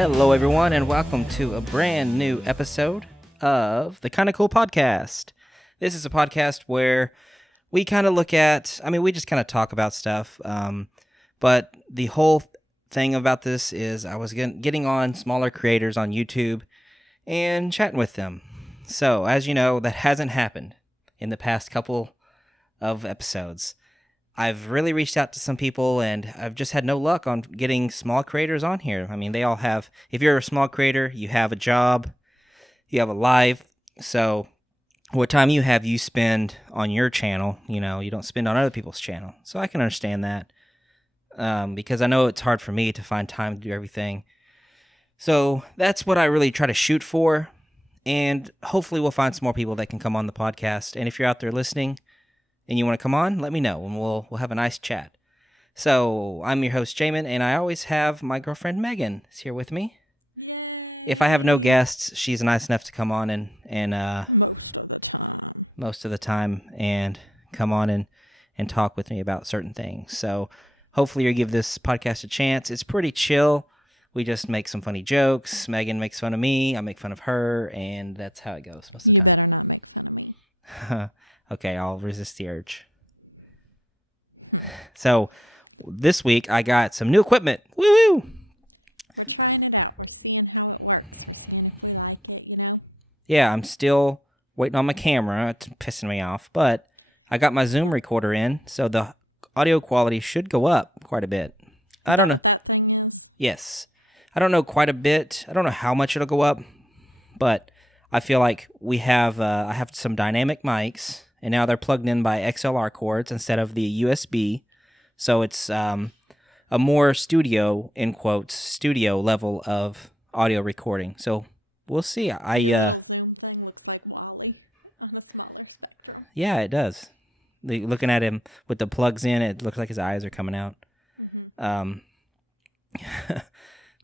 Hello, everyone, and welcome to a brand new episode of the KindaCool podcast. This is a podcast where we kind of look at, we just kind of talk about stuff. But the whole thing about this is I was getting on smaller creators on YouTube and chatting with them. So, as you know, that hasn't happened in the past couple of episodes. I've really reached out to some people, and I've just had no luck on getting small creators on here. I mean, they all have, if you're a small creator, you have a job, you have a life, so what time you spend on your channel, you don't spend on other people's channel. So I can understand that, because I know it's hard for me to find time to do everything. So that's what I really try to shoot for, and hopefully we'll find some more people that can come on the podcast. And if you're out there listening, and you want to come on, let me know, and we'll have a nice chat. So I'm your host, Jamin, and I always have my girlfriend, Megan, is here with me. Yay. If I have no guests, she's nice enough to come on and most of the time and come on and talk with me about certain things. So hopefully you'll give this podcast a chance. It's pretty chill. We just make some funny jokes. Megan makes fun of me. I make fun of her, and that's how it goes most of the time. Okay, I'll resist the urge. So, this week I got some new equipment. Woo! Yeah, I'm still waiting on my camera. It's pissing me off, but I got my Zoom recorder in, so the audio quality should go up quite a bit. I don't know. Yes. I don't know quite a bit. I don't know how much it'll go up, but I feel like I have some dynamic mics, and now they're plugged in by XLR cords instead of the USB. So it's a more studio, in quotes, studio level of audio recording. So we'll see. Yeah, it does. Looking at him with the plugs in, it looks like his eyes are coming out.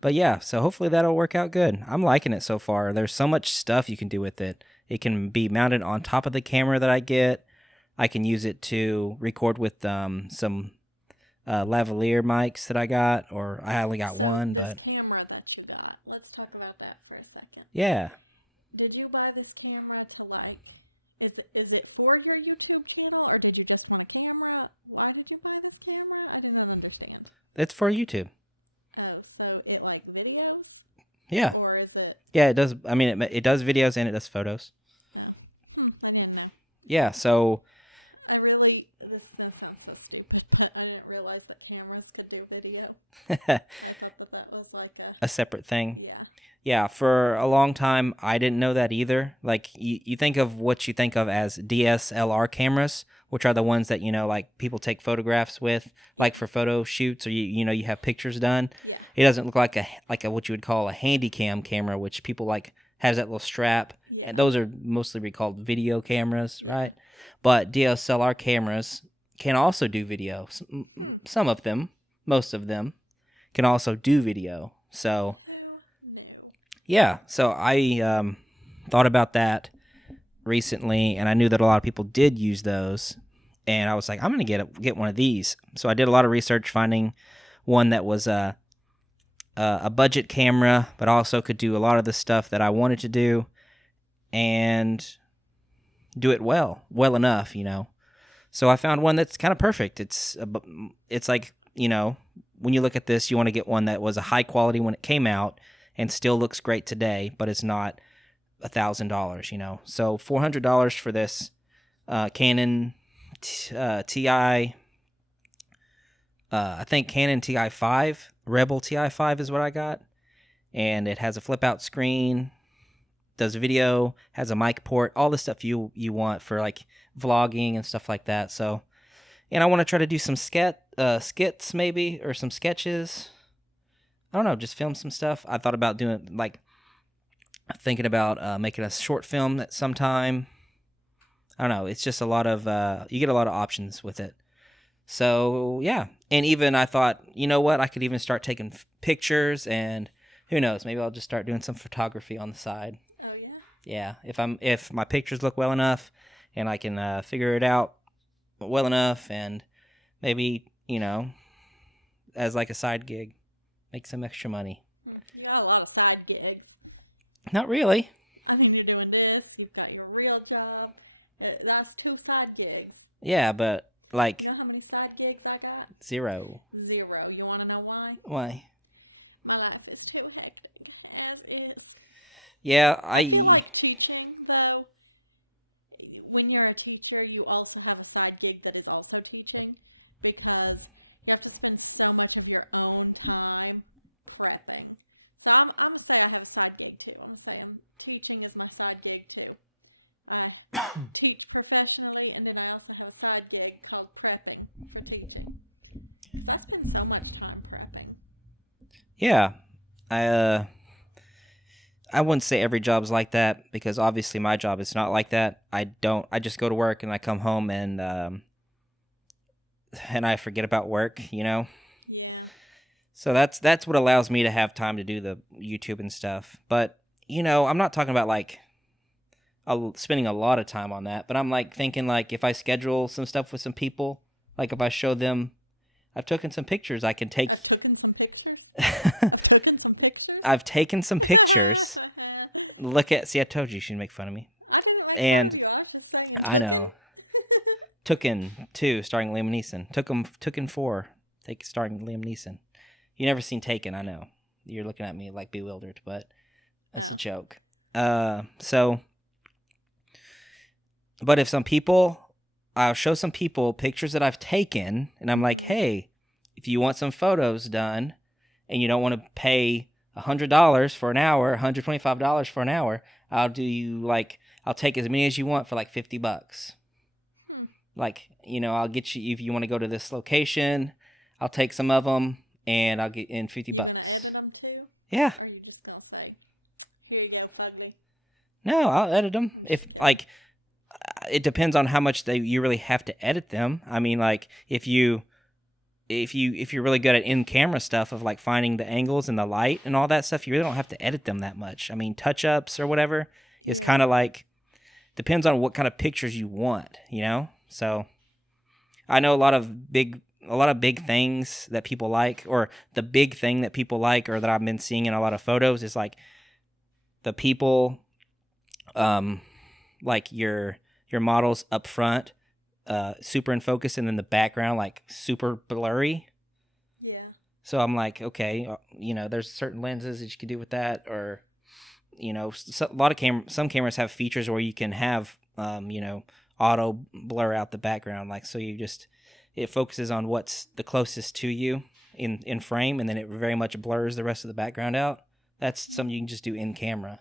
But yeah, so hopefully that'll work out good. I'm liking it so far. There's so much stuff you can do with it. It can be mounted on top of the camera that I get. I can use it to record with some lavalier mics that I got, or I only got one. But camera that you got, let's talk about that for a second. Yeah. Did you buy this camera to is it for your YouTube channel, or did you just want a camera? Why did you buy this camera? I didn't understand. It's for YouTube. So it videos? Yeah. Or is it? Yeah, it does. I mean, it does videos and it does photos. Yeah, so. This sounds so stupid, but I didn't realize that cameras could do video. I thought that was like a separate thing. Yeah. Yeah, for a long time, I didn't know that either. Like, you think of what you think of as DSLR cameras, which are the ones that, like people take photographs with, like for photo shoots, or you have pictures done. Yeah. It doesn't look like a what you would call a handy cam camera, which people has that little strap. Yeah. And those are mostly called video cameras, right? But DSLR cameras can also do video. Some of them, most of them, can also do video. So, yeah. So I thought about that recently, and I knew that a lot of people did use those. And I was like, I'm going to get one of these. So I did a lot of research finding one that was a budget camera, but also could do a lot of the stuff that I wanted to do and do it well enough, So I found one that's kind of perfect. It's like, when you look at this, you want to get one that was a high quality when it came out and still looks great today, but it's not $1,000, So $400 for this Canon TI. I think Canon TI5, Rebel TI5 is what I got. And it has a flip out screen, does video, has a mic port, all the stuff you want for vlogging and stuff like that. So, and I want to try to do some skits maybe, or some sketches. I don't know, just film some stuff. I thought about doing thinking about making a short film at some time. I don't know. It's just a lot of you get a lot of options with it. So yeah, and even I thought, you know what, I could even start taking pictures, and who knows, maybe I'll just start doing some photography on the side. Oh yeah. Yeah, if my pictures look well enough, and I can figure it out well enough, and maybe as a side gig, make some extra money. You got a lot of Not really. I mean, you're doing this, you've got your real job. That's 2 side gigs. Yeah, but like You know how many side gigs I got? 0. 0. You want to know why? Why? My life is too hectic. As is. Yeah, I feel like teaching, though, when you're a teacher, you also have a side gig that is also teaching because you have to spend so much of your own time prepping. So I'm going to say I have a side gig too. I'm saying teaching is my side gig too. I teach professionally, and then I also have a side gig called prepping for teaching. So I spend so much time prepping. Yeah. I wouldn't say every job's like that because obviously my job is not like that. I just go to work and I come home and I forget about work, Yeah. So that's what allows me to have time to do the YouTube and stuff. But, I'm not talking about like spending a lot of time on that, but I'm like thinking like if I schedule some stuff with some people, like if I show them I've taken some pictures, I can take I've taken some pictures. I've taken some pictures. I've taken some pictures. See, I told you she'd make fun of me. And I know. Tooken 2 starring Liam Neeson. Tooken 4 starring Liam Neeson. You never seen Taken, I know. You're looking at me like bewildered, but that's a joke. But if some people, I'll show some people pictures that I've taken, and I'm like, hey, if you want some photos done, and you don't want to pay $100 for an hour, $125 for an hour, I'll take as many as you want for like $50. Like, I'll get you, if you want to go to this location, I'll take some of them and I'll get in $50. Edit them too? Yeah. Or you just gonna say, here you go, Fugly? No, I'll edit them. If like, it depends on how much you really have to edit them. I mean, like if you're really good at in-camera stuff of like finding the angles and the light and all that stuff, you really don't have to edit them that much. I mean, touch-ups or whatever is kind of like depends on what kind of pictures you want, So I know a lot of big things that people like, or the big thing that people like, or that I've been seeing in a lot of photos is like the people, like your models up front, super in focus, and then the background like super blurry. Yeah. So I'm like, okay, there's certain lenses that you can do with that, or some cameras have features where you can have auto blur out the background, like so it focuses on what's the closest to you in frame, and then it very much blurs the rest of the background out. That's something you can just do in camera.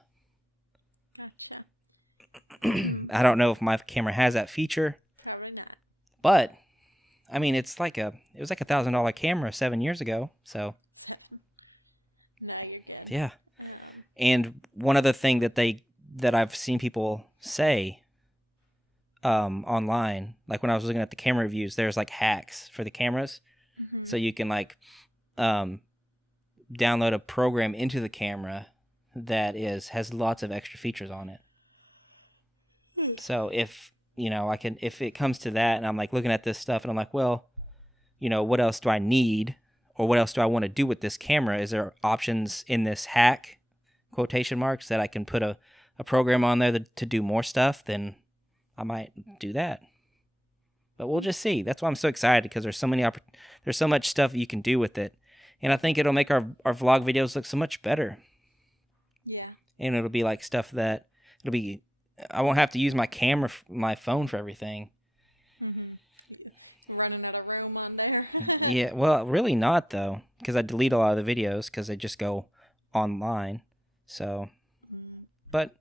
I don't know if my camera has that feature. Probably not. But I mean, it was like $1,000 camera 7 years ago. So No, you're good. yeah. And one other thing that I've seen people say online, like when I was looking at the camera reviews, there's like hacks for the cameras. Mm-hmm. So you can like download a program into the camera that has lots of extra features on it. So if it comes to that and I'm like looking at this stuff and I'm like, well, what else do I need, or what else do I want to do with this camera? Is there options in this hack, quotation marks, that I can put a program on there to do more stuff? Then I might do that. But we'll just see. That's why I'm so excited, because there's so much stuff you can do with it. And I think it'll make our vlog videos look so much better. Yeah. And it'll be like stuff that I won't have to use my phone for everything. Mm-hmm. Running out of room on there. Yeah, well, really not though, because I delete a lot of the videos because they just go online. So, but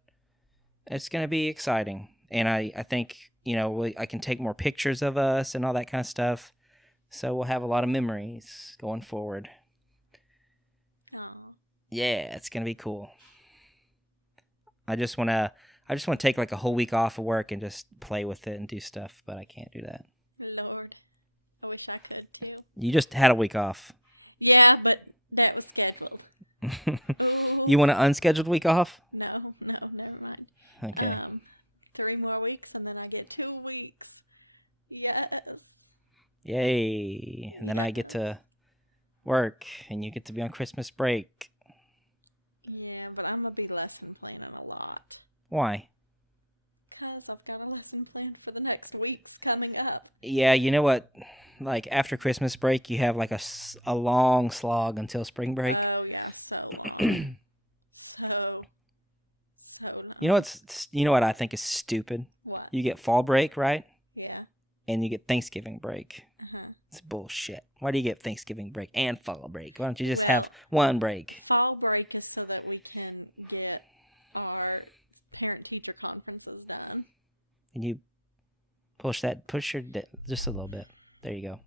it's gonna be exciting, and I think I can take more pictures of us and all that kind of stuff. So we'll have a lot of memories going forward. Yeah, it's gonna be cool. I just want to take like a whole week off of work and just play with it and do stuff, but I can't do that. Lord, I wish I could too. You just had a week off. Yeah, but that was scheduled. You want an unscheduled week off? No, never mind. Okay. 3 more weeks and then I get 2 weeks. Yes. Yay. And then I get to work and you get to be on Christmas break. Yeah, but I'm going to be lesson planning Why? Because I've got a lesson planned for the next weeks coming up. Yeah, you know what? Like after Christmas break, you have like a long slog until spring break. Oh, yeah, so long. So long. You know what I think is stupid? What? You get fall break, right? Yeah. And you get Thanksgiving break. Uh-huh. It's bullshit. Why do you get Thanksgiving break and fall break? Why don't you just have one break? Fall break is so that we can get our parent-teacher conferences done. And you push your just a little bit. There you go.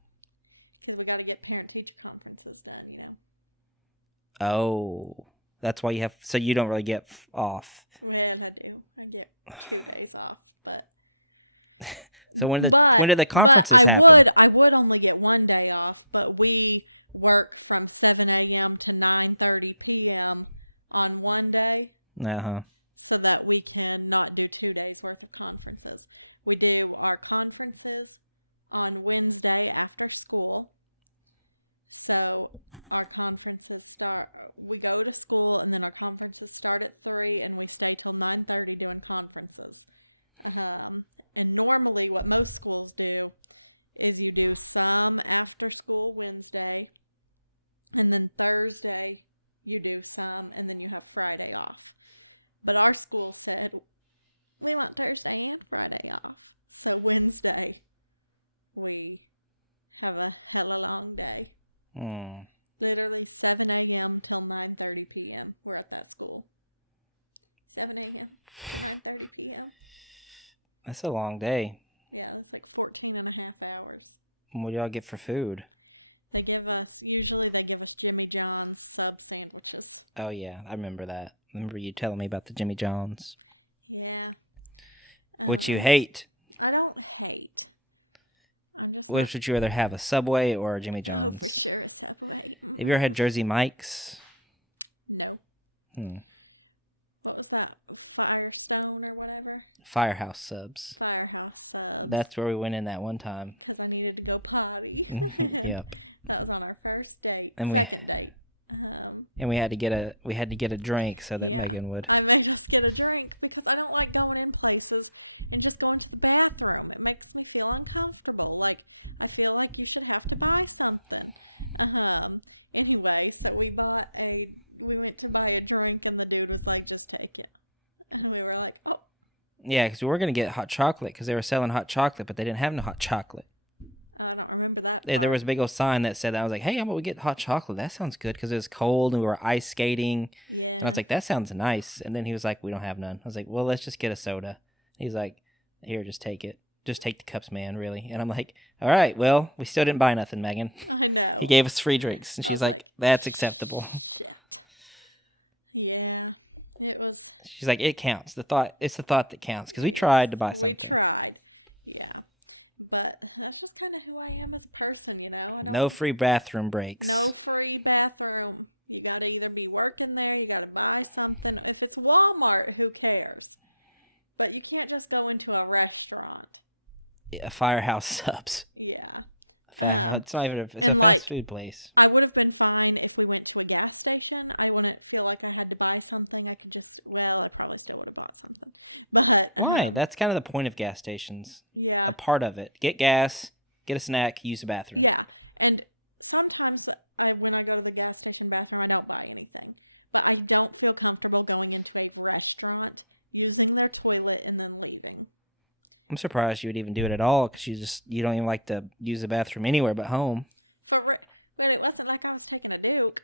Because we got to get parent-teacher conferences done, you know. Oh, that's why you have. So you don't really get off. Yeah, I do. I get 2 days off, but. So when did the conferences happen? I would only get 1 day off, but we work from 7 a.m. to 9:30 p.m. on 1 day. So that we can not do 2 days worth of conferences. We do our conferences on Wednesday after school. So our conferences start, we go to school and then our conferences start at 3 and we stay till 1:30 during conferences. And normally what most schools do is you do some after school Wednesday and then Thursday you do some and then you have Friday off. But our school said, we want Thursday and Friday off. So Wednesday, we have a long day. Literally 7 a.m. till 9:30 p.m. We're at that school. 7 a.m. 9:30 p.m. That's a long day. Yeah, that's like 14 and a half hours. What do y'all get for food? Usually they give us Jimmy John's sub sandwiches. Oh yeah, I remember that. I remember you telling me about the Jimmy John's. Yeah. Which you hate. I don't hate. Which would you rather have, a Subway or a Jimmy John's? Have you ever had Jersey Mike's? No. What was that? Firestone or whatever? Firehouse subs. Firehouse subs. That's where we went in that one time. Because I needed to go potty. Yep. That was on our first date. And we had to get a drink so that Megan would. I had to get a drink because I don't like going in places and just going to the bathroom. It makes me feel uncomfortable. Like I feel like you should have to buy something. Anyway, so we went to buy a drink and the dude was like, just take it. And we were like, oh. Yeah, because we were going to get hot chocolate because they were selling hot chocolate, but they didn't have no hot chocolate. I don't remember that. There was a big old sign that said that. I was like, hey, how about we get hot chocolate? That sounds good because it was cold and we were ice skating. Yeah. And I was like, that sounds nice. And then he was like, we don't have none. I was like, well, let's just get a soda. He's like, here, just take it. Just take the cups, man, really. And I'm like, all right, well, we still didn't buy nothing, Megan. He gave us free drinks. And she's like, that's acceptable. Yeah. She's like, it counts. It's the thought that counts. Because we tried to buy something. We tried. Yeah. But that's just kind of who I am as a person, you know? And No free bathroom breaks. no free bathroom. You gotta either be working there, you gotta buy something. If it's Walmart, who cares? But you can't just go into a restaurant. Yeah, Firehouse subs. Yeah. It's not even. It's a fast food place. I would have been fine if we went to a gas station. I wouldn't feel like I had to buy something. I could just, well, I probably still would have bought something. But, Why? That's kind of the point of gas stations. yeah. A part of it. Get gas, get a snack, use the bathroom. Yeah. And sometimes when I go to the gas station bathroom, I don't buy anything. But I don't feel comfortable going into a restaurant, using their toilet, and then leaving. I'm surprised you would even do it at all because you don't even like to use the bathroom anywhere but home. But it wasn't like I was taking a Duke.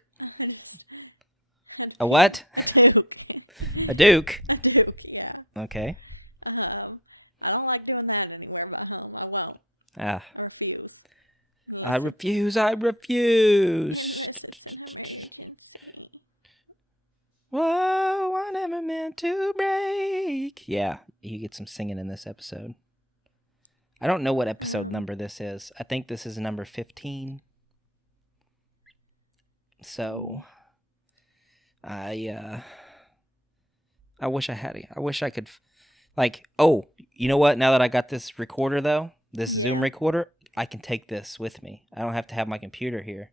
A what? A Duke? A Duke, yeah. Okay. I don't like doing that anywhere but home. I won't. Ah. Refuse. I refuse. Whoa, I never meant to break. Yeah, you get some singing in this episode. I don't know what episode number this is. I think this is number 15. So, I wish I had it. I wish I could, oh, you know what? Now that I got this recorder, though, this Zoom recorder, I can take this with me. I don't have to have my computer here.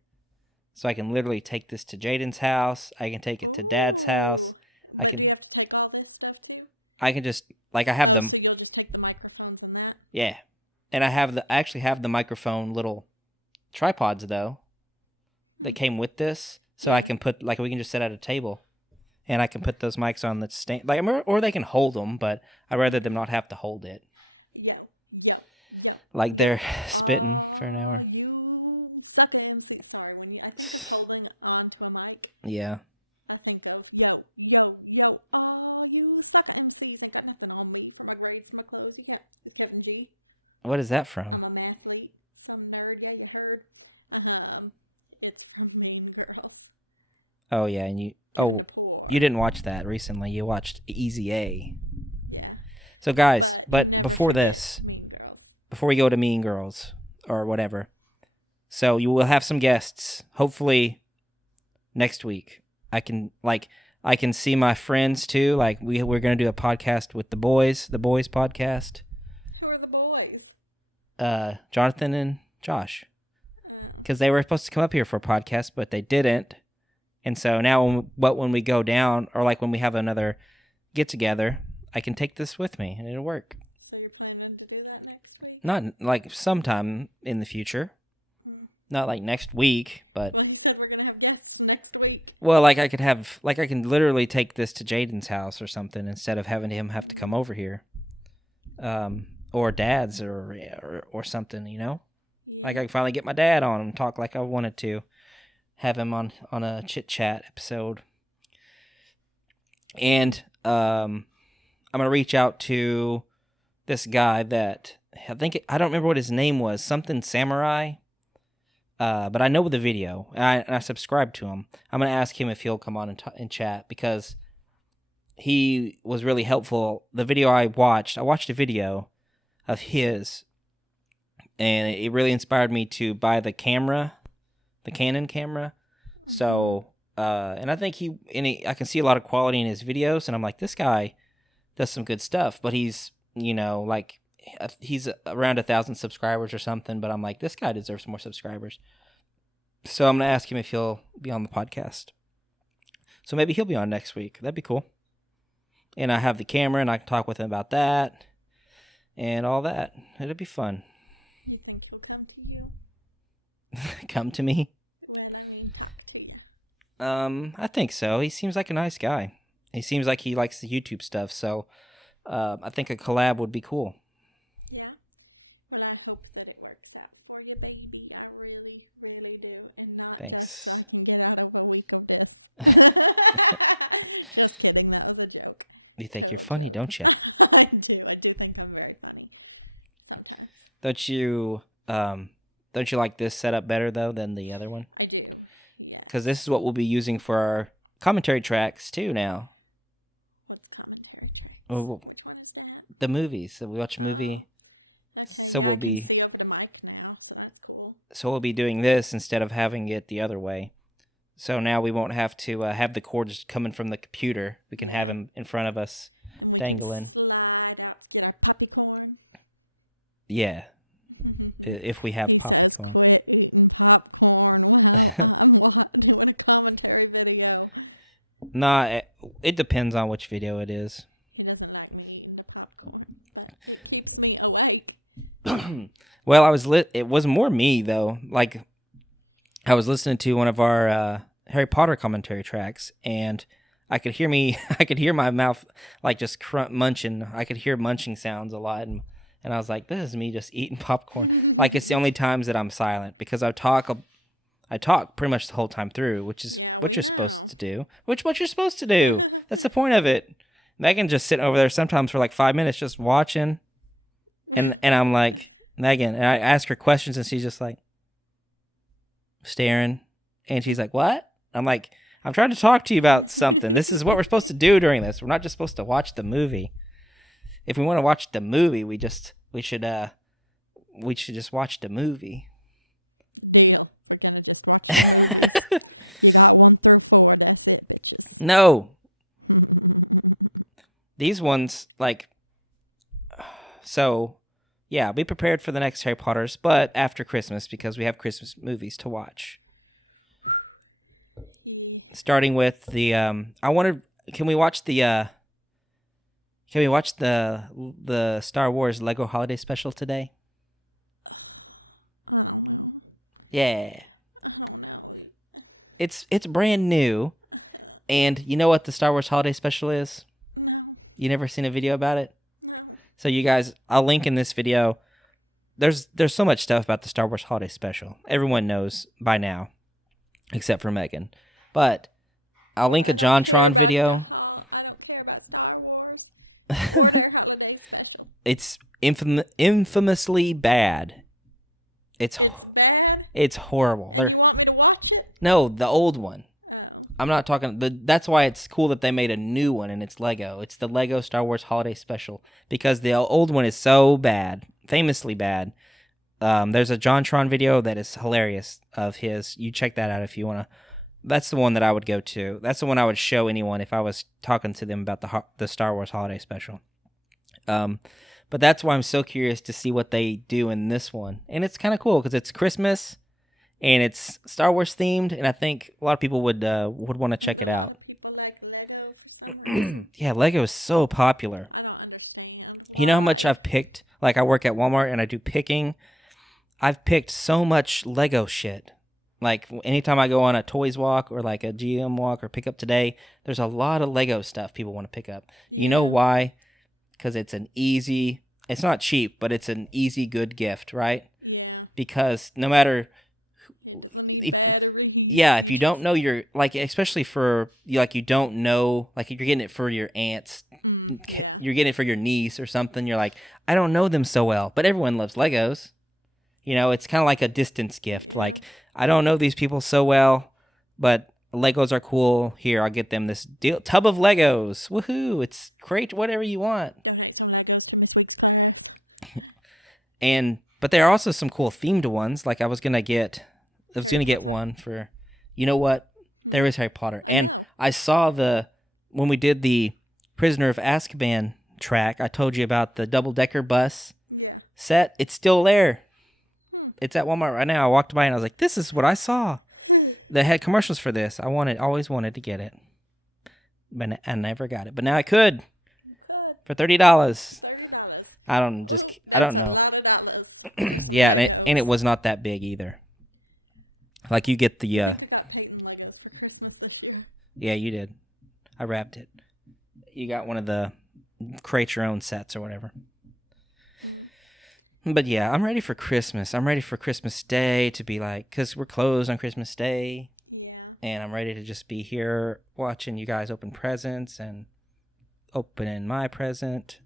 So I can literally take this to Jaden's house. I can take it to Dad's house. I can. Do you have to take all this stuff too? I can just like I have them. So you'll just take the microphones and that. Yeah, and I actually have the microphone little tripods though that came with this, so I can put like we can just sit at a table, and I can put those mics on the stand, like or they can hold them, but I'd rather them not have to hold it. Yeah, yeah, yeah. Like they're spitting for an hour. Sorry, when you I think it's holding it onto a mic. Yeah. I think of you go. You fuck MCs. You got nothing on me for my grades and my clothes. You got Kevin G. What is that from? I'm an athlete. Some nerd that heard. It's Mean Girls. Oh yeah, and you didn't watch that recently. You watched Easy A. Yeah. So guys, but before this, before we go to Mean Girls or whatever, so you will have some guests. Hopefully, next week. I can see my friends too. Like we're gonna do a podcast with the boys podcast. Who are the boys? Jonathan and Josh, because they were supposed to come up here for a podcast, but they didn't. And so now, when we go down, or like when we have another get together, I can take this with me and it'll work. So you're planning to do that next week? Not like sometime in the future, not like next week, but Well, you said we're gonna have guests next week. well, like I can literally take this to Jaden's house or something instead of having him have to come over here, or Dad's or something, you know. Like I can finally get my dad on and talk like I wanted to. Have him on a chit chat episode, and I'm gonna reach out to this guy that I don't remember what his name was, something Samurai, but I know the video and I subscribe to him. I'm gonna ask him if he'll come on and chat because he was really helpful. The video I watched a video of his, and it really inspired me to buy the camera. The Canon camera. So, and I think I can see a lot of quality in his videos, and I'm like, this guy does some good stuff, but he's, like, he's around 1,000 subscribers or something, but I'm like, this guy deserves more subscribers. So I'm going to ask him if he'll be on the podcast. So maybe he'll be on next week. That'd be cool. And I have the camera, and I can talk with him about that and all that. It'll be fun. You think he'll come to you? Come to me. Yeah, I think so. He seems like a nice guy. He seems like he likes the YouTube stuff, so I think a collab would be cool. yeah. Well, I hope that it works out for you, baby. I really, really do. And not Thanks. just Just kidding. That was a joke. You think you're funny, don't you? I do. I do think I'm very funny. Don't you like this setup better though than the other one? I do. Because this is what we'll be using for our commentary tracks too now. Oh, the movies. So we watch a movie. So we'll be doing this instead of having it the other way. So now we won't have to have the cords coming from the computer. We can have them in front of us, dangling. Yeah, if we have popcorn. Nah, it depends on which video it is. Well, it was more me though. Like I was listening to one of our Harry Potter commentary tracks, and I could hear my mouth like just munching. I could hear munching sounds a lot, and I was like, "This is me just eating popcorn." Like it's the only times that I'm silent because I talk pretty much the whole time through, which is what you're supposed to do. What you're supposed to do. That's the point of it. Megan just sitting over there sometimes for like 5 minutes just watching, and I'm like, Megan, and I ask her questions, and she's just like staring, and she's like, "What?" I'm like, "I'm trying to talk to you about something. This is what we're supposed to do during this. We're not just supposed to watch the movie. If we want to watch the movie, we should just watch the movie." No. These ones, like, so, yeah, be prepared for the next Harry Potters, but after Christmas, because we have Christmas movies to watch. Starting with the, can we watch the Can we watch the Star Wars Lego Holiday Special today? Yeah. It's brand new, and you know what the Star Wars Holiday Special is? You never seen a video about it? So you guys, I'll link in this video. There's so much stuff about the Star Wars Holiday Special. Everyone knows by now, except for Megan. But I'll link a JonTron video. It's infamously bad. It's it's horrible. No, the old one. I'm not talking. That's why it's cool that they made a new one and it's Lego. It's the Lego Star Wars Holiday Special because the old one is so bad, famously bad. There's a JonTron video that is hilarious of his. You check that out if you want to. That's the one that I would go to. That's the one I would show anyone if I was talking to them about the Star Wars Holiday Special. But that's why I'm so curious to see what they do in this one, and it's kind of cool because it's Christmas and it's Star Wars themed, and I think a lot of people would want to check it out. Yeah, Lego is so popular. You know how much I've picked? Like I work at Walmart and I do picking. I've picked so much Lego shit. Like anytime I go on a toys walk or like a GM walk or pick up today, there's a lot of Lego stuff people want to pick up. You know why? Because it's it's not cheap, but it's an easy, good gift, right? Yeah. Because no matter, if you don't know like, especially for, like, you don't know, like, if you're getting it for your aunts, you're getting it for your niece or something, you're like, I don't know them so well, but everyone loves Legos. You know, it's kind of like a distance gift. Like, I don't know these people so well, but Legos are cool. Here, I'll get them this tub of Legos. Woohoo! It's great, whatever you want. But there are also some cool themed ones. Like I was gonna get one for, you know what? There is Harry Potter, and I saw when we did the Prisoner of Azkaban track. I told you about the double-decker bus set. It's still there. It's at Walmart right now. I walked by and I was like, "This is what I saw." They had commercials for this. Always wanted to get it, but I never got it. But now I could for $30. I don't know. Yeah, and it was not that big either. Like you get the yeah, you did. I wrapped it. You got one of the create your own sets or whatever. But yeah, I'm ready for Christmas. I'm ready for Christmas Day to be like, because we're closed on Christmas Day. Yeah. And I'm ready to just be here watching you guys open presents and opening my presents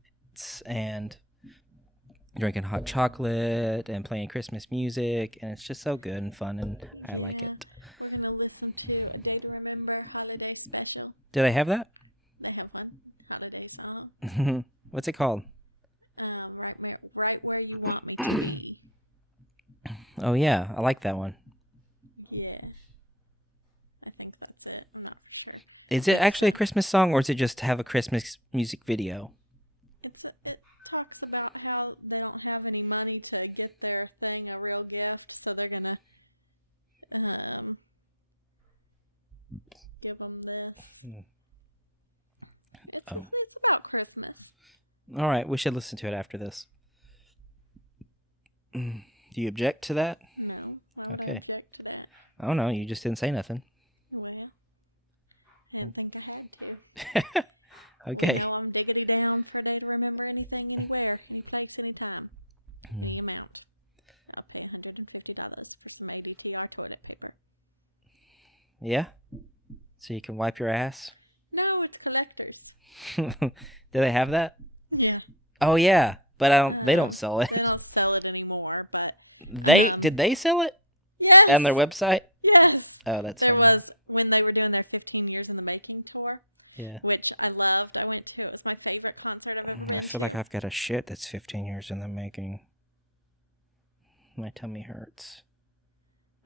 and drinking hot chocolate and playing Christmas music. And it's just so good and fun, and I like it. Do they have that? What's it called? Oh yeah, I like that one. Is it actually a Christmas song, or is it just to have a Christmas music video? It talks about how they don't have any money to get their thing a real gift, so they're gonna give them this. Oh. It's about Christmas. All right, we should listen to it after this. Do you object to that? No, okay. Oh no, you just didn't say nothing. Okay. Yeah? So you can wipe your ass? No, it's collectors. Do they have that? Yeah. Oh yeah, but they don't sell it. They don't sell it anymore. Did they sell it? Yes. On their website? Yes. Oh, that's funny. Was when they were doing their 15 years in the making tour. Yeah. Which I loved. I went to. It was my favorite concert. I feel like I've got a shit that's 15 years in the making. My tummy hurts.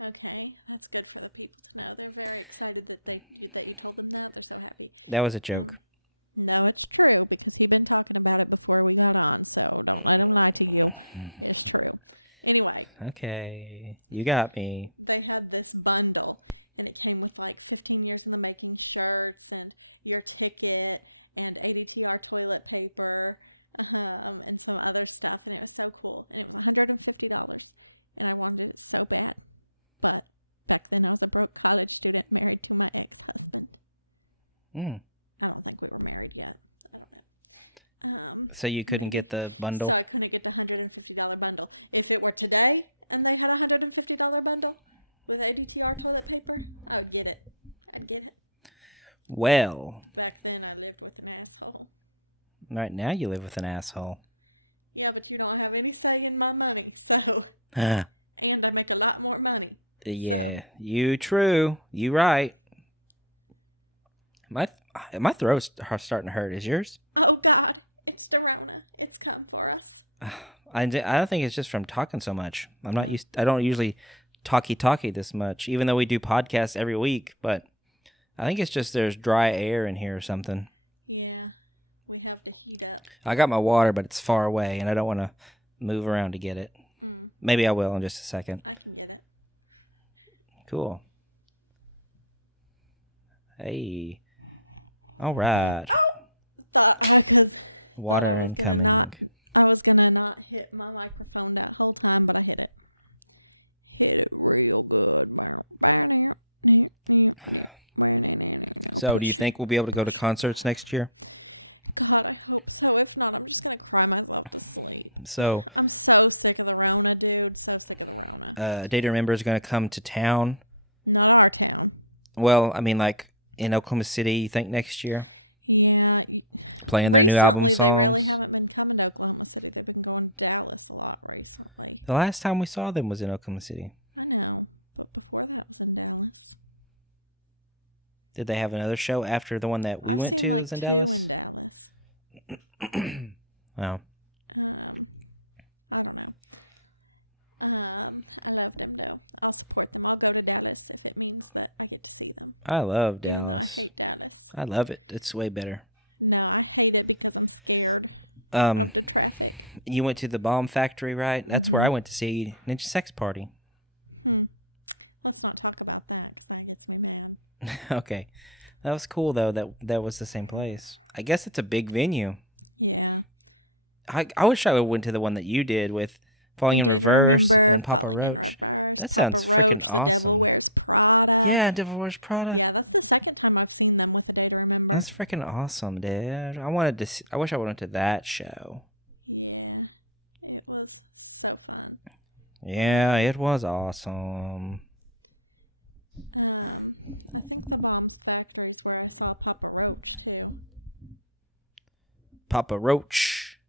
Okay, that's good for the people. They're very excited that they told them that. That was a joke. Okay, you got me. They had this bundle, and it came with like 15 years in the making shirts and your ticket and ADTR toilet paper, and some other stuff, and it was so cool. And it was $150, and I wanted it so bad, but I was a book college student, and I wait till that next time. Mm. I don't like books and read that. So you couldn't get the bundle? So I couldn't get the $150 bundle. If it were today, and they had a $150 bundle with ADTR toilet paper, I'd get it. I'd get it. Well, Back then I lived with an asshole. right now you live with an asshole. Yeah, but you don't have any say in my money, so Huh. anybody make a lot more money. Yeah, you true. You right. My throat's starting to hurt. Is yours? Oh God, it's the Rona. It's come for us. I don't think it's just from talking so much. I don't usually talky this much, even though we do podcasts every week. But I think it's just there's dry air in here or something. Yeah, we have to heat up. I got my water, but it's far away, and I don't want to move around to get it. Maybe I will in just a second. I can get it. Cool. Hey. All right. Thought I was, Water incoming. I was gonna not hit my microphone that whole time. So, do you think we'll be able to go to concerts next year? So, Day to Remember is going to come to town. Well, I mean, like in Oklahoma City, you think next year? Playing their new album songs. The last time we saw them was in Oklahoma City. Did they have another show after the one that we went to was in Dallas? Wow. I love Dallas. I love it. It's way better. You went to the Bomb Factory, right? That's where I went to see Ninja Sex Party. Okay. That was cool though. That was the same place. I guess it's a big venue. I wish I went to the one that you did with Falling in Reverse and Papa Roach. That sounds freaking awesome. Yeah, Devil Wears Prada. That's freaking awesome, dude. I wish I went to that show. Yeah, it was awesome. Papa Roach.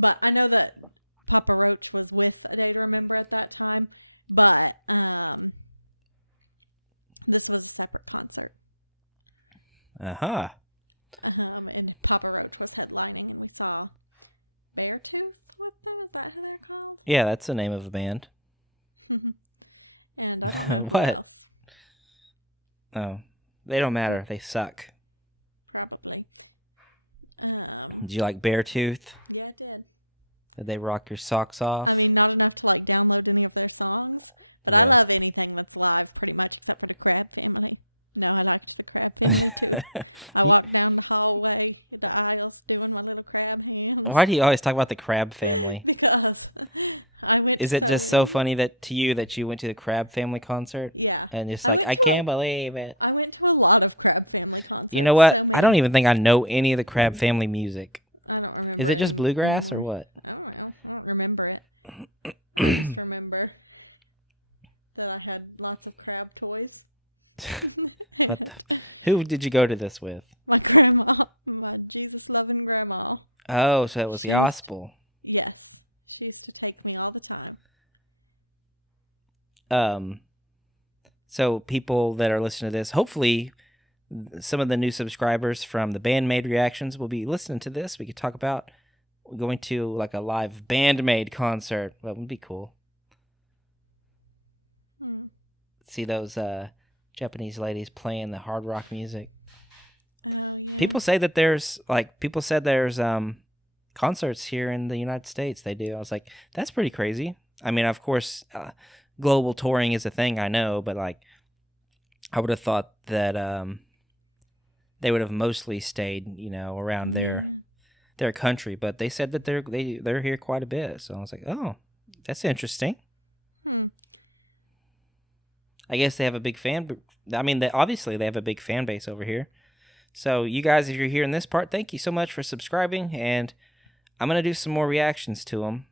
But I know that Papa Roach was with Day to Remember at that time, but this was a separate concert. Uh-huh. And Papa Roach was at like Beartooth with them, is that what they're called? Yeah, that's the name of a band. What? Oh, they don't matter. They suck. Did you like Beartooth? Yeah, I did. Did they rock your socks off? I mean, I don't have to like download any of their songs. Yeah. I love anything that's live, pretty much. I can play it. Why do you always talk about the Crab Family? Is it just so funny that to you that you went to the Crab Family concert? Yeah. And just like, I can't believe it. I went to a lot of Crab Family concerts. You know what? I don't even think I know any of the Crab Family music. I don't remember. Is it just bluegrass or what? I don't remember it. I remember that I had lots of crab toys. What the? Who did you go to this with? My grandma, Jesus loving grandma. Oh, so it was gospel. Yes. She used to take me all the time. So people that are listening to this, hopefully some of the new subscribers from the Bandmade reactions will be listening to this. We could talk about going to like a live Bandmade concert. That would be cool. See those Japanese ladies playing the hard rock music. People say that there's concerts here in the United States. They do. I was like, that's pretty crazy. I mean, of course, global touring is a thing, I know, but like I would have thought that they would have mostly stayed, around their country. But they said that they're here quite a bit. So I was like, oh, that's interesting. I guess they have a big fan. I mean, obviously they have a big fan base over here. So you guys, if you're hearing this part, thank you so much for subscribing, and I'm gonna do some more reactions to them.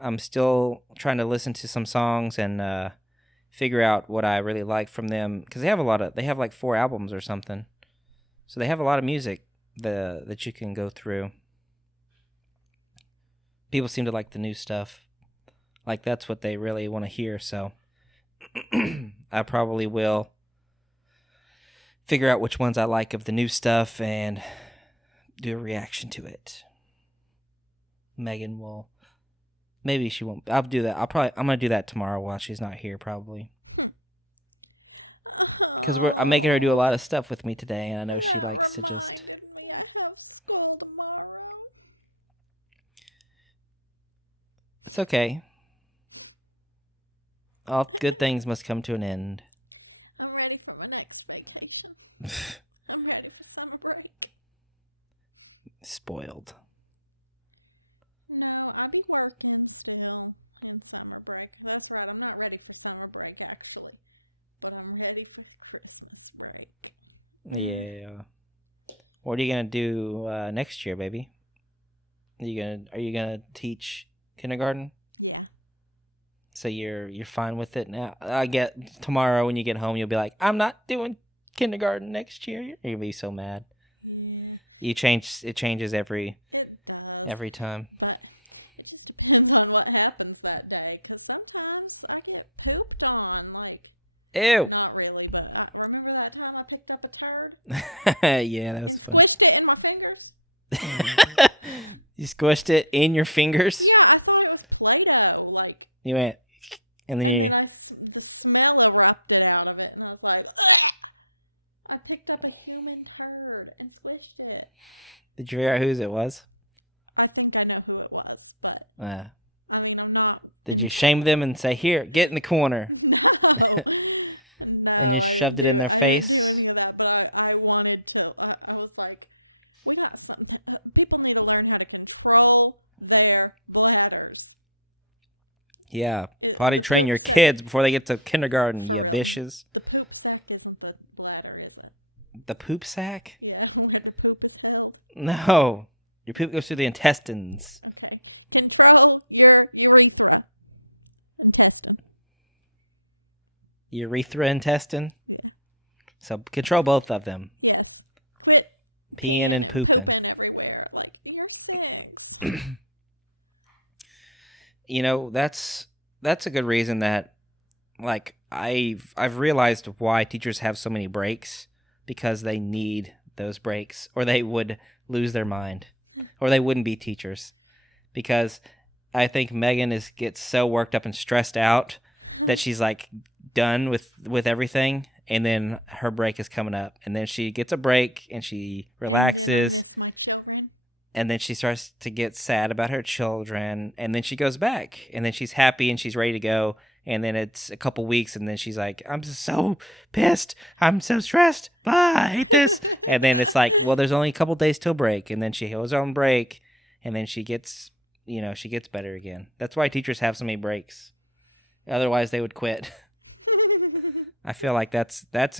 I'm still trying to listen to some songs and figure out what I really like from them, because they have like 4 albums or something, so they have a lot of music that you can go through. People seem to like the new stuff, like that's what they really want to hear. So I probably will figure out which ones I like of the new stuff and do a reaction to it. Megan will. Maybe she won't. I'll do that. I'm gonna do that tomorrow while she's not here, probably. Because I'm making her do a lot of stuff with me today, and I know she likes to just. It's okay. All good things must come to an end. Spoiled. No, I'll be working still in summer break. That's right, I'm not ready for summer break actually, but I'm ready for Christmas break. Yeah. What are you gonna do next year, baby? Are you gonna teach kindergarten? Yeah. So you're fine with it now. I get tomorrow when you get home, you'll be like, I'm not doing kindergarten next year. You're gonna be so mad. Yeah. It changes every time. You know what happens that day, because sometimes I get pooped on, like, Ew. not really, but remember that time I picked up a turd? Yeah, that was And fun. squished it in my fingers? You squished it in your fingers. Yeah, I thought it was Play-Doh, like. You went, and then you. And the smell of rocked it out of it, and I was like, ugh. I picked up a human turd and squished it. Did you figure out whose it was? I think I know who it was, but Uh, I mean, I'm not. did you shame them and say, "Here, get in the corner," No. and you shoved it in their face? But I wanted to. I was like, we got something. People need to learn how to control their bladders. Yeah, potty train your kids before they get to kindergarten, you bitches. The poop sack isn't the bladder, is it? The poop sack? Yeah, when the poop is filled. No, your poop goes through the intestines. Okay. Control their urethra. Urethra intestine. So control both of them. Yes. Quit Peeing and pooping. and everywhere. Like, you're sick. That's a good reason that, like, I've realized why teachers have so many breaks, because they need those breaks, or they would lose their mind, or they wouldn't be teachers. Because I think Megan gets so worked up and stressed out that she's like done with everything, and then her break is coming up, and then she gets a break and she relaxes, and then she starts to get sad about her children, and then she goes back, and then she's happy and she's ready to go, and then it's a couple weeks, and then she's like, I'm so pissed, I'm so stressed, I hate this, and then it's like, well, there's only a couple days till break, and then she goes on break, and then she gets better again. That's why teachers have so many breaks. Otherwise, they would quit. I feel like that's just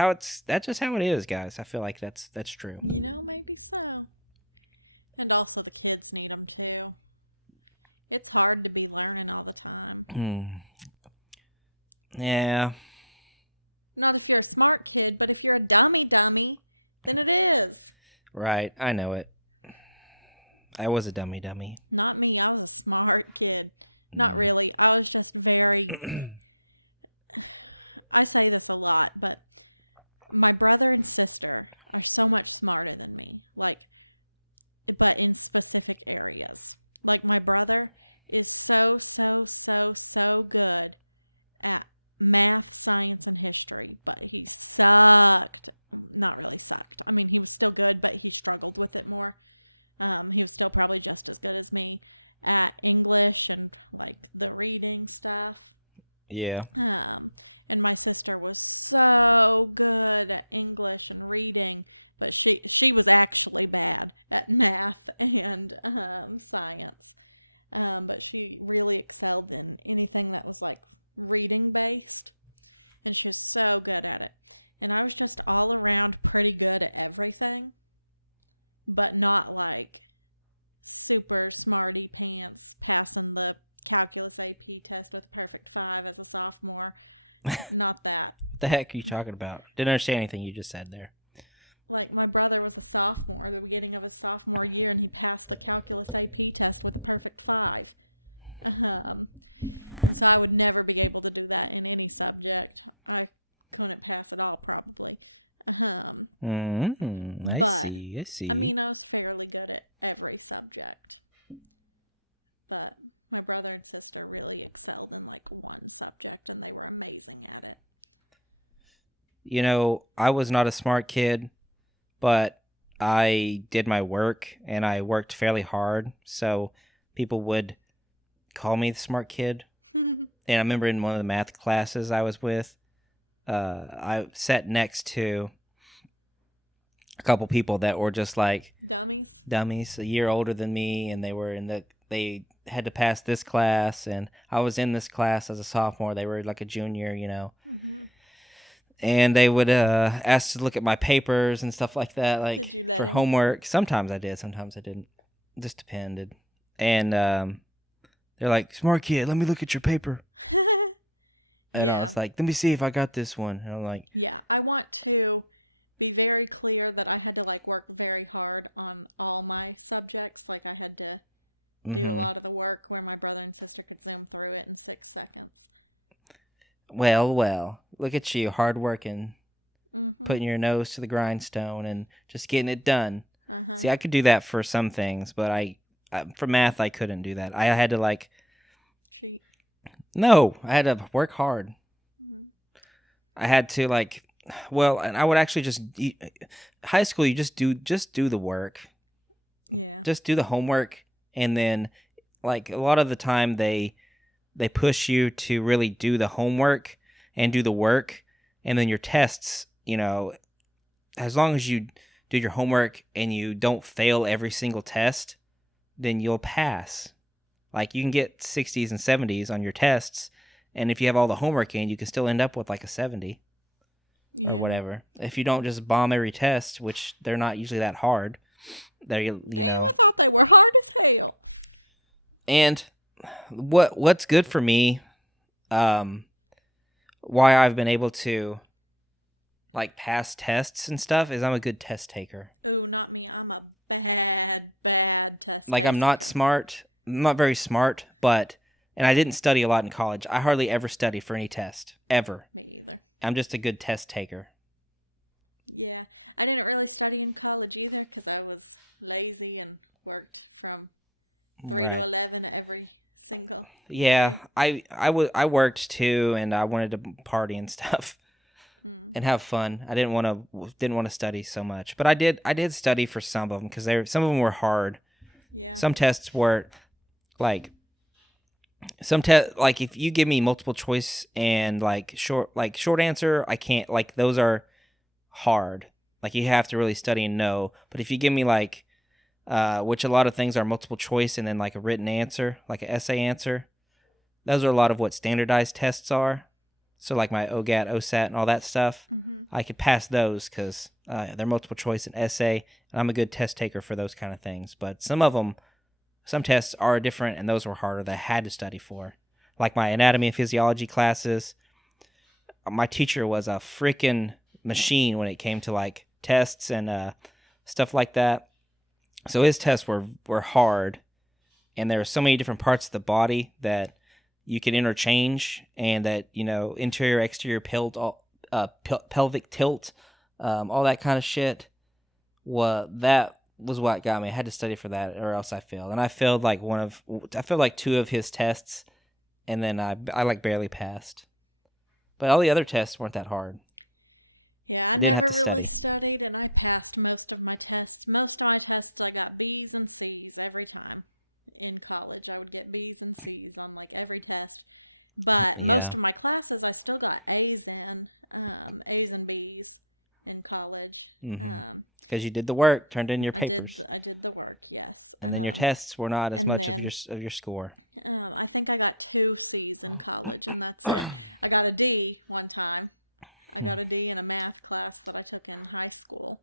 how it is, guys. I feel like that's true. And also the kids need them too. It's hard to be learning all the time. Yeah. Not if you're a smart kid, but if you're a dummy, then it is. Right. I know it. I was a dummy. Not me, I was a smart kid. Not really. I was just very. I say this a lot, but my brother and sister are so much smarter than me. Like, but in specific areas. Like, my brother is so good at math, science, and history. But he's not really sucks. I mean, he's so good that he struggles with it more. He's still probably just as good as me at English and like the reading stuff. Yeah. And my sister was so good at English and reading, but she was actually bad at math and science. But she really excelled in anything that was like reading based. Was just so good at it. And I was just all around pretty good at everything, but not like super smarty pants passing the calculus AP test with perfect five as a sophomore. Not that. What the heck are you talking about? Didn't understand anything you just said there. Like my brother was a sophomore, the beginning of his sophomore year, he passed the calculus AP test with a perfect five. So I would never be able to do that in any subject. I couldn't pass it all probably. I see. I But see. he was clearly good at every subject. But my brother and sister really excelled in like one subject and they were amazing at it. You know, I was not a smart kid, but I did my work and I worked fairly hard. So people would call me the smart kid. And I remember in one of the math classes I was with, I sat next to a couple people that were just like dummies, a year older than me, and they had to pass this class, and I was in this class as a sophomore. They were like a junior, and they would ask to look at my papers and stuff like that, like for homework. Sometimes I did, sometimes I didn't. It just depended. And they're like, "Smart kid, let me look at your paper." And I was like, "Let me see if I got this one." And I'm like, Yeah, I want to be very clear that I had to like work very hard on all my subjects. Like I had to do a lot of the work where my brother and sister could come through it in 6 seconds. well, look at you, hard working, putting your nose to the grindstone and just getting it done. See, I could do that for some things, but for math, I couldn't do that. I had to I had to work hard. I had to and I would actually high school. You just do the work, just do the homework, and then like a lot of the time they push you to really do the homework and do the work, and then your tests. As long as you do your homework and you don't fail every single test, then you'll pass. Like you can get 60s and 70s on your tests, and if you have all the homework in, you can still end up with like a 70 or whatever. If you don't just bomb every test, which they're not usually that hard, And what's good for me, why I've been able to like pass tests and stuff is I'm a good test taker. Not me. I'm a bad test. Like I'm not smart. I'm not very smart, and I didn't study a lot in college. I hardly ever studied for any test, ever. I'm just a good test taker. Yeah, I didn't really study in college either because I was lazy and worked from Right. 11 every single. Yeah, I worked too, and I wanted to party and stuff and have fun. I didn't want to study so much, but I did study for some of them because some of them were hard. Yeah. Some tests were like like if you give me multiple choice and short answer, I can't, like those are hard. Like you have to really study and know. But if you give me which a lot of things are multiple choice and then like a written answer, like an essay answer, those are a lot of what standardized tests are. So like my OGAT, OSAT, and all that stuff, I could pass those because they're multiple choice and essay, and I'm a good test taker for those kind of things. But some tests are different, and those were harder that I had to study for. Like my anatomy and physiology classes, my teacher was a freaking machine when it came to like tests and stuff like that. So his tests were hard, and there are so many different parts of the body that you can interchange, and that interior, exterior pelvic tilt, all that kind of shit. That was what got me. I had to study for that, or else I failed. And I failed like two of his tests, and then I like barely passed. But all the other tests weren't that hard. Yeah, I didn't have to study. Studied and I passed most of my tests. Most of my tests I got B's and C's every time. in college. I would get B's and C's on like every test. But Yeah. most of my classes, I still got A's and B's in college. Because you did the work, turned in your I did, papers, I did the work, yes. and then your tests were not as much of your score. I think I got 2 C's in college, and that's it. I got a D one time. I got a D in a math class that I took in high school.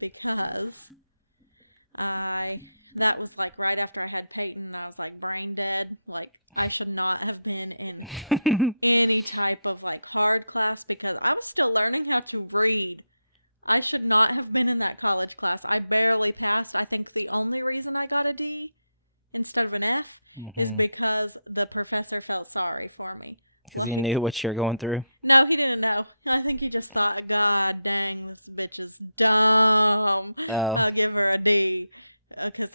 Because that was like right after I had Peyton, and I was like brain dead. Like, I should not have been in any type of like hard class because I was still learning how to read. I should not have been in that college class. I barely passed. I think the only reason I got a D instead of an F is because the professor felt sorry for me. Because he knew what you were going through? No, he didn't know. I think he just thought, God dang, this bitch is dumb. Oh. I'll give her a D.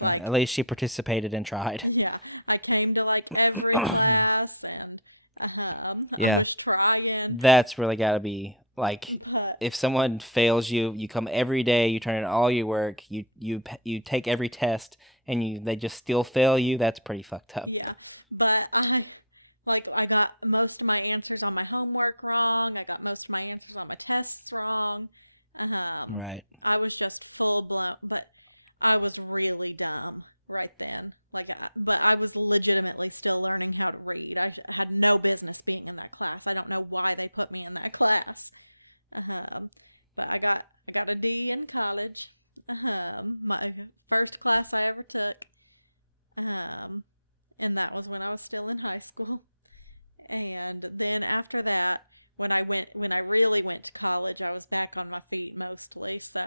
At least she participated and tried. Yeah, I came to like every class and yeah, I was trying. That's really got to be like, if someone fails you, you come every day, you turn in all your work, you take every test, and they just still fail you. That's pretty fucked up. Yeah, but I got most of my answers on my homework wrong. I got most of my answers on my tests wrong. Right. I was just full blown, but I was really dumb right then. But I was legitimately still learning how to read. I had no business being in that class. I don't know why they put me in that class. But I got a D in college. My first class I ever took. And that was when I was still in high school. And then after that, when I really went to college, I was back on my feet mostly. So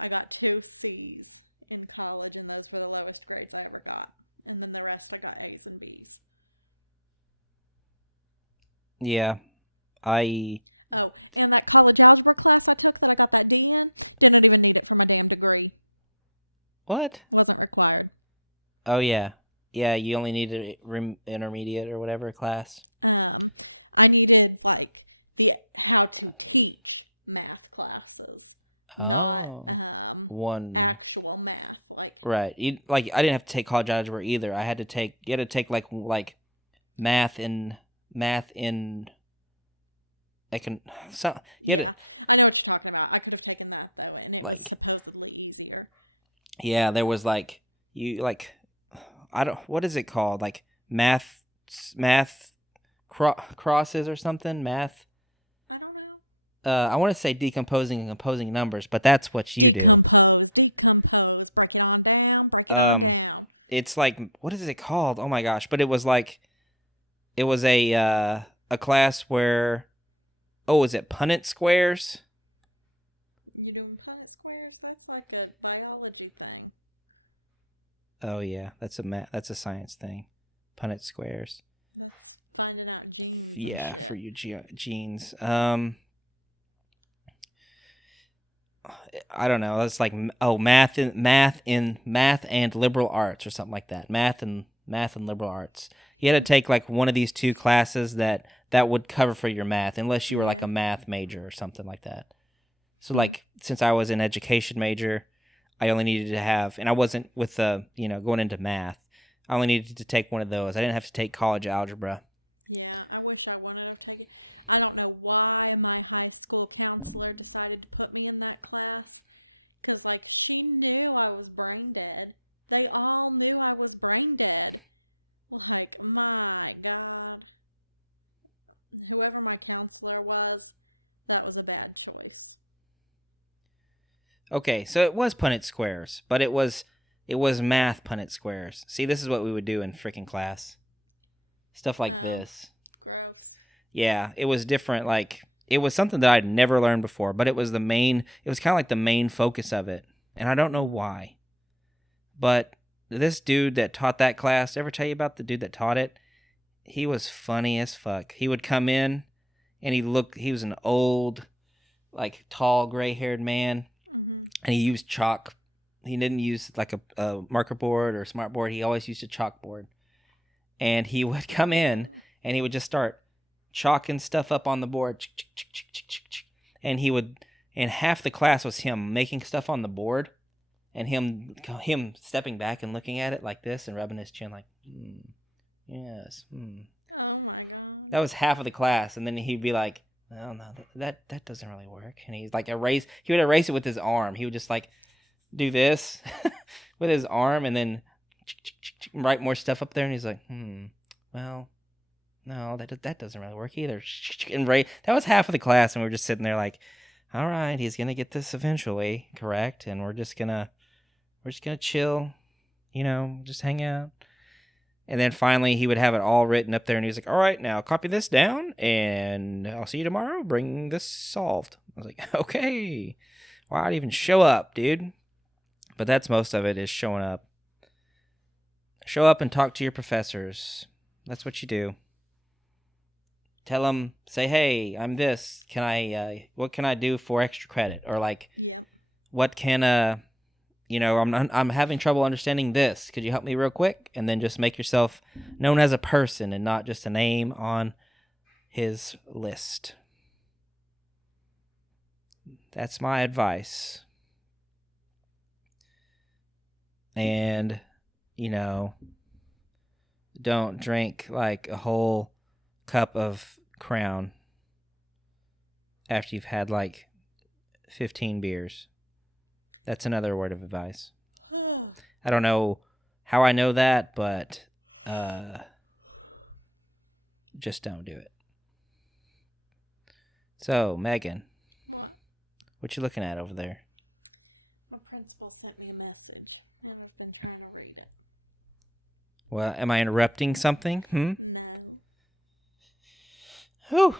I got 2 C's in college, and those were the lowest grades I ever got. And then the rest I got A's and B's. Yeah, And that college algebra class I took that I got my D in, then I didn't need it for my damn degree. What? It wasn't required. Oh, yeah. Yeah, you only needed intermediate or whatever class. I needed, how to teach math classes. Oh. Not, actual math. Right. I didn't have to take college algebra either. You had to take like math in you had to. I know what you're talking about. I could have taken that though, and it was supposedly easier. Yeah, there was what is it called? Like math crosses or something? Math. I don't know. I want to say decomposing and composing numbers, but that's what you do. It's like, what is it called? Oh my gosh! But it was a class where, is it Punnett squares? You're doing Punnett squares? That's like a biology thing. Oh yeah, that's a science thing. Punnett squares. Finding out genes. Yeah, for you genes. I don't know. That's like math and liberal arts or something like that. Math and liberal arts. You had to take like one of these 2 classes that would cover for your math, unless you were like a math major or something like that. So like, since I was an education major, I only needed to have, and I wasn't with going into math. I only needed to take one of those. I didn't have to take college algebra. Yeah, I wish I would have. I don't know why my high school counselor decided to put me in that class. Because, she knew I was brain dead. They all knew I was brain dead. My God. Whoever my counselor was, that was a bad choice. Okay, so it was Punnett squares, but it was math Punnett squares. See, this is what we would do in freaking class. Stuff like this. Yeah, it was different. It was something that I'd never learned before, but it was kind of like the main focus of it. And I don't know why. But this dude that taught that class, ever tell you about the dude that taught it? He was funny as fuck. He would come in and he was an old, tall, gray-haired man. And he used chalk. He didn't use a marker board or a smart board. He always used a chalkboard. And he would come in and he would just start chalking stuff up on the board. And and half the class was him making stuff on the board and him stepping back and looking at it like this and rubbing his chin like, yes. Oh my God. That was half of the class, and then he'd be like, "Oh no, that doesn't really work." And he's like he would erase it with his arm. He would just like do this with his arm, and then write more stuff up there. And he's like, well, no, that doesn't really work either. And that was half of the class, and we were just sitting there like, all right, he's gonna get this eventually correct, and we're just gonna chill, just hang out. And then finally he would have it all written up there, and he was like, all right, now copy this down, and I'll see you tomorrow. Bring this solved. I was like, okay. Why'd even show up, dude? But that's most of it, is showing up. Show up and talk to your professors. That's what you do. Tell them, say, hey, I'm this. What can I do for extra credit? Or like, what can, I'm having trouble understanding this. Could you help me real quick? And then just make yourself known as a person and not just a name on his list. That's my advice. And, don't drink like a whole cup of Crown after you've had like 15 beers. That's another word of advice. I don't know how I know that, but just don't do it. So, Megan, what you looking at over there? My principal sent me a message, and I've been trying to read it. Well, am I interrupting something? No. Whew.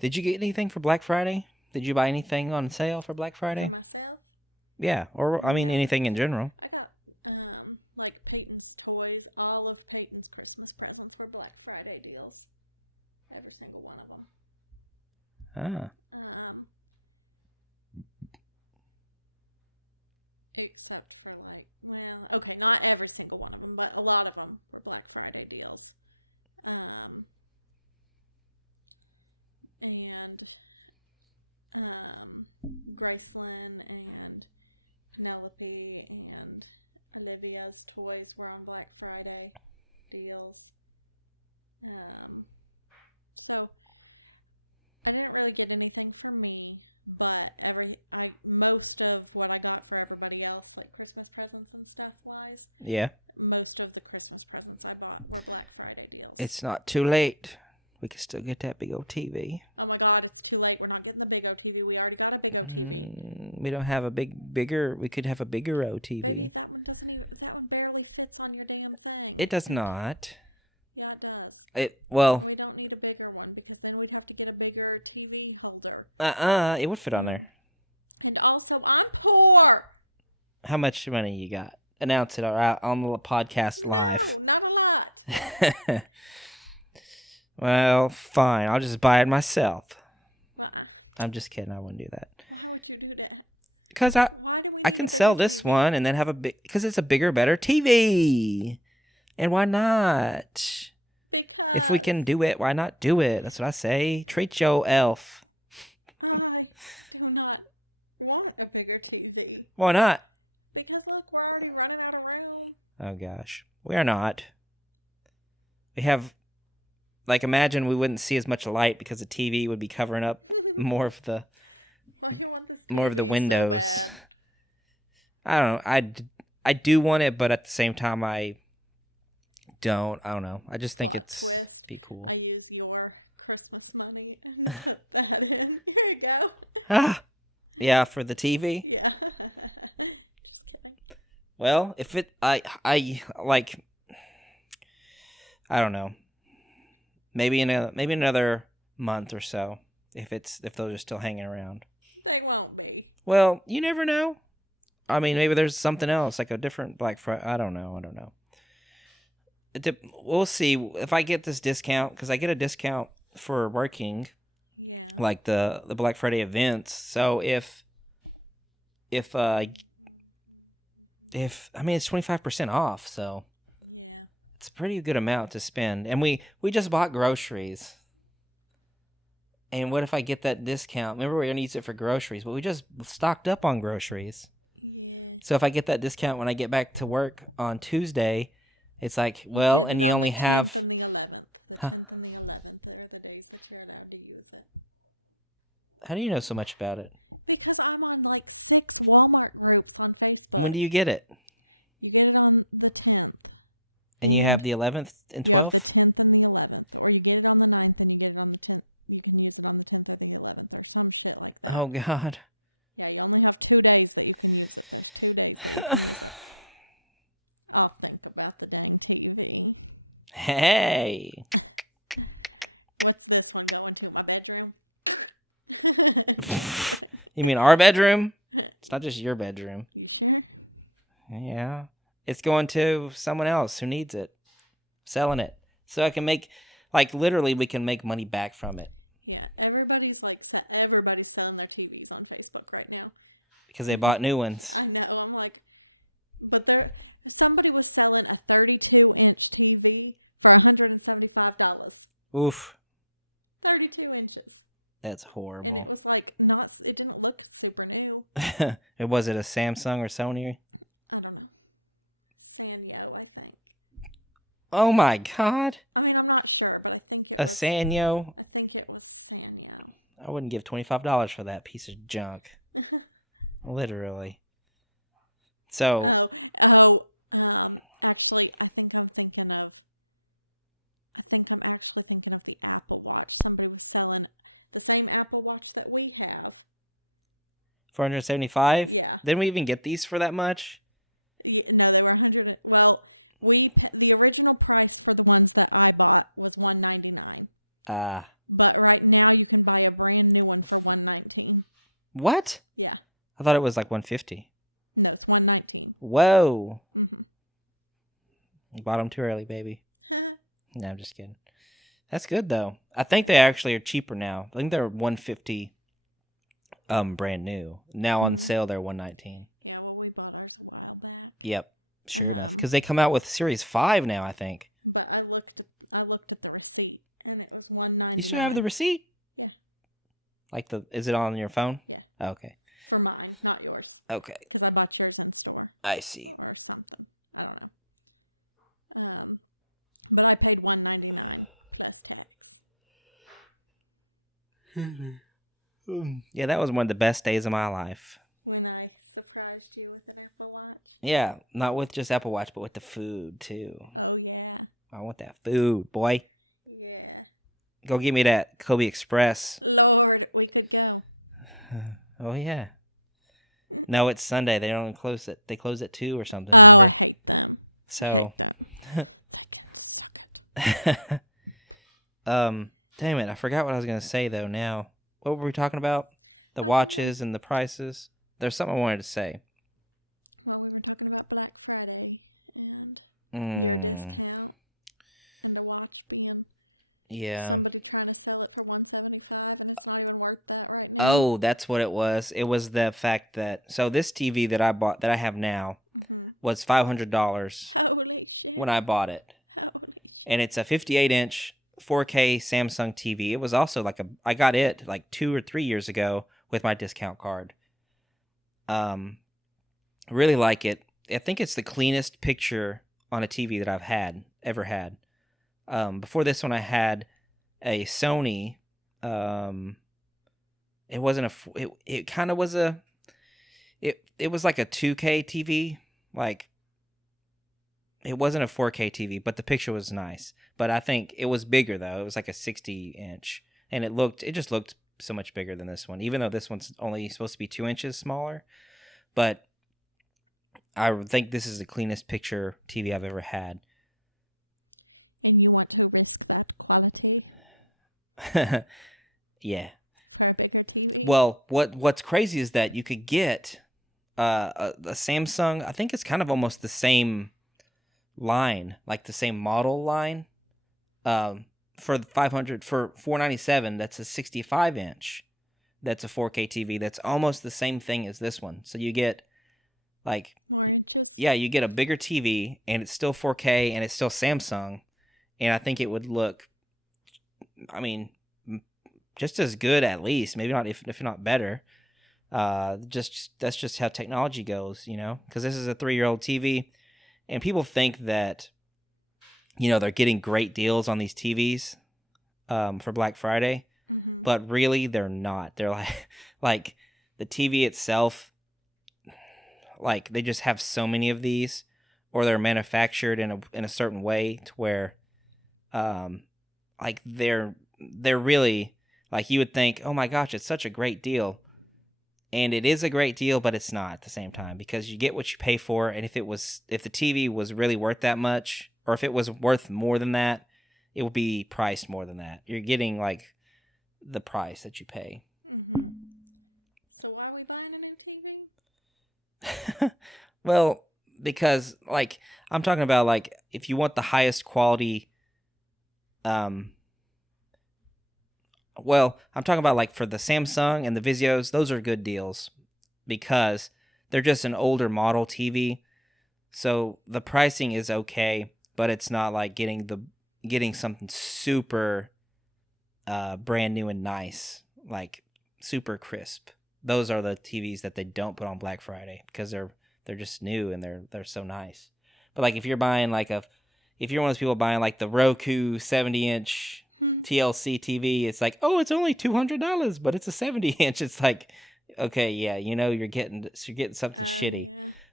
Did you get anything for Black Friday? Did you buy anything on sale for Black Friday? Myself? Yeah, or anything in general. I got like Peyton's toys, all of Peyton's Christmas presents for Black Friday deals. Every single one of them. Ah. Except for okay, not every single one of them, but a lot of them for Black Friday deals. Graceland and Penelope and Olivia's toys were on Black Friday deals. So I didn't really get anything for me, but most of what I got for everybody else, like Christmas presents and stuff wise, Yeah. most of the Christmas presents I bought were Black Friday deals. It's not too late. We can still get that big old TV. Oh my God, it's too late. We're not getting the big old TV. We already got a big old TV. We don't have a bigger. We could have a bigger OTV. That one barely fits on your damn thing. It does not. Yeah, it does. Well. We don't need a bigger one because then we'd have to get a bigger TV holder. It would fit on there. And also, I'm poor. How much money you got? Announce it out on the podcast live. Not a lot. Well, fine. I'll just buy it myself. I'm just kidding. I wouldn't do that. Why would you do that? Because I can sell this one and then have because it's a bigger, better TV. And why not? If we can do it, why not do it? That's what I say. Treat your elf. I do not want a bigger TV. Why not? Because we're already running out of room. Oh, gosh. We are not. We have... Like, imagine we wouldn't see as much light because the TV would be covering up more of the windows. I don't know. I do want it, but at the same time, I don't know. I just think it's be cool. I use your Christmas money. Here you go. Ah, yeah, for the TV. Yeah. Well, if it, I don't know. Maybe another month or so, if those are still hanging around. They won't be. Well, you never know. I mean, maybe there's something else, like a different Black Friday. I don't know. We'll see if I get this discount, because I get a discount for working, like the Black Friday events. So if I mean, it's 25% off, so. It's a pretty good amount to spend. And we just bought groceries. And what if I get that discount? Remember, we only use it for groceries, but we just stocked up on groceries. So if I get that discount when I get back to work on Tuesday, it's like, well, and you only have. On the 11th. Huh? On the 11th. What are the dates that you're allowed to use it? How do you know so much about it? Because I'm on like 6 Walmart groups on Facebook. When do you get it? You get it on the 10th. And you have the 11th and 12th? Yeah, 10th and the 11th. Or you get it on the 9th and you get it on the 10th. You can use it on the 10th and the 11th. Or some shit like that. Oh, God. Yeah, you only have 2 days to use it. 2 days. I'll think about the date. Hey. What's this one going to my bedroom? You mean our bedroom? It's not just your bedroom. Yeah. It's going to someone else who needs it. Selling it. So I can make, like, literally, we can make money back from it. Yeah, everybody's selling their TVs on Facebook right now. Because they bought new ones. I know, I'm like, but somebody was selling a 32-inch TV for $175. Oof. 32 inches. That's And horrible. it was like, it didn't look super new. Was it a Samsung or Sony? Sanyo, I think. Oh my God. I mean, I'm not sure, but I think A Sanyo? I think it was Sanyo. I wouldn't give $25 for that piece of junk. Literally. So, Actually, I think I'm thinking of the Apple Watch. Somebody's selling the same Apple Watch that we have. 475? Yeah. Didn't we even get these for that much? No, they're 100. Well, the original price for the ones that I bought was $199. Ah. But right now you can buy a brand new one for $119. What? Yeah. I thought it was like 150. No, it's $119. Whoa. You bought them too early, baby. No, I'm just kidding. That's good though. I think they actually are cheaper now. I think they're 150 brand new. Now on sale they're 119. Yeah, well, we bought ours for $119. Yep. Sure enough. Because they come out with Series 5 now, I think. But I looked at the receipt and it was $119. You still have the receipt? Yeah. Like is it on your phone? Yeah. Oh, okay. For mine, not yours. Okay. Because I bought yours at the store. I see. Or something. But I paid $199. That's nice. Yeah, that was one of the best days of my life. When I surprised you with an Apple Watch. Yeah, not with just Apple Watch, but with the food too. Oh yeah. I want that food, boy. Yeah. Go get me that Kobe Express. Lord, we could go. Oh yeah. No, it's Sunday. They don't close it. They close at 2 or something. Remember? So. Damn it! I forgot what I was gonna say though. Now, what were we talking about? The watches and the prices. There's something I wanted to say. Well, we're talking about Black Friday. Mm. Yeah. Oh, that's what it was. It was the fact that this TV that I bought that I have now was $500 when I bought it, and it's a 58-inch 4K Samsung TV. It was also I got it like 2 or 3 years ago with my discount card. Really like it. I think it's the cleanest picture on a TV that I've ever had. Before this one, I had a Sony. It wasn't it kind of was it was like a 2K TV. Like, it wasn't a 4K TV, but the picture was nice. But I think it was bigger though. It was like a 60-inch, and it just looked so much bigger than this one, even though this one's only supposed to be 2 inches smaller. But I think this is the cleanest picture TV I've ever had. Yeah. Well, what's crazy is that you could get a Samsung. I think it's kind of almost the same line, like the same model line. For $497, that's a 65-inch. That's a 4K TV. That's almost the same thing as this one. So you get you get a bigger TV, and it's still 4K, and it's still Samsung, and I think it would look, I mean, just as good, at least, maybe not if not better. Just that's just how technology goes, you know. Because this is a 3-year-old TV, and people think that they're getting great deals on these TVs for Black Friday, but really they're not. They're like like the TV itself, like they just have so many of these, or they're manufactured in a certain way to where um like they're really, like, you would think, oh my gosh, it's such a great deal, and it is a great deal, but it's not at the same time, because you get what you pay for. And if the TV was really worth that much, or if it was worth more than that, it would be priced more than that. You're getting like the price that you pay. So why are we buying a new TV? Well, because like I'm talking about, like, if you want the highest quality, um well, I'm talking about like for the Samsung and the Vizios, those are good deals because they're just an older model TV. So the pricing is okay, but it's not like getting something super brand new and nice, like super crisp. Those are the TVs that they don't put on Black Friday because they're just new and they're so nice. But like if you're one of those people buying like the Roku 70-inch TLC TV, it's like, oh, it's only $200, but it's a 70-inch. It's like, okay, yeah, you're getting something shitty,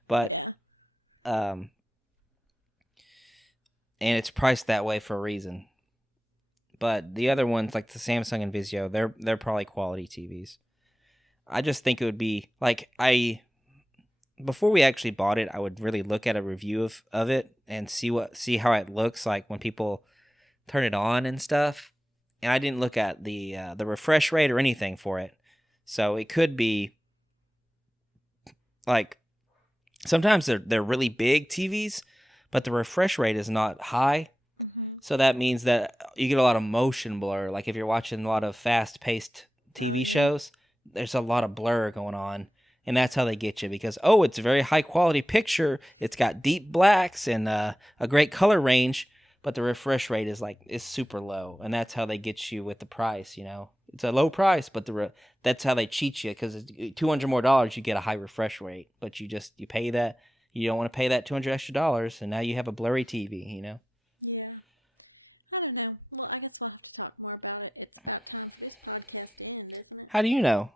but um, and it's priced that way for a reason. But the other ones, like the Samsung and Vizio, they're probably quality TVs. I just think it would be like, before we actually bought it, I would really look at a review of it and see how it looks like when people turn it on and stuff. And I didn't look at the refresh rate or anything for it, so it could be like sometimes they're really big TVs, but the refresh rate is not high. So that means that you get a lot of motion blur. Like if you're watching a lot of fast-paced TV shows, there's a lot of blur going on, and that's how they get you, because it's a very high-quality picture. It's got deep blacks and a great color range, but the refresh rate is super low, and that's how they get you with the price. It's a low price, but that's how they cheat you, because $200 more, you get a high refresh rate, but you pay that. You don't want to pay that $200 extra, and now you have a blurry TV. Yeah. I don't know. Well, I guess we'll have to talk more about it. It's that time for this podcast to end, isn't it? How do you know?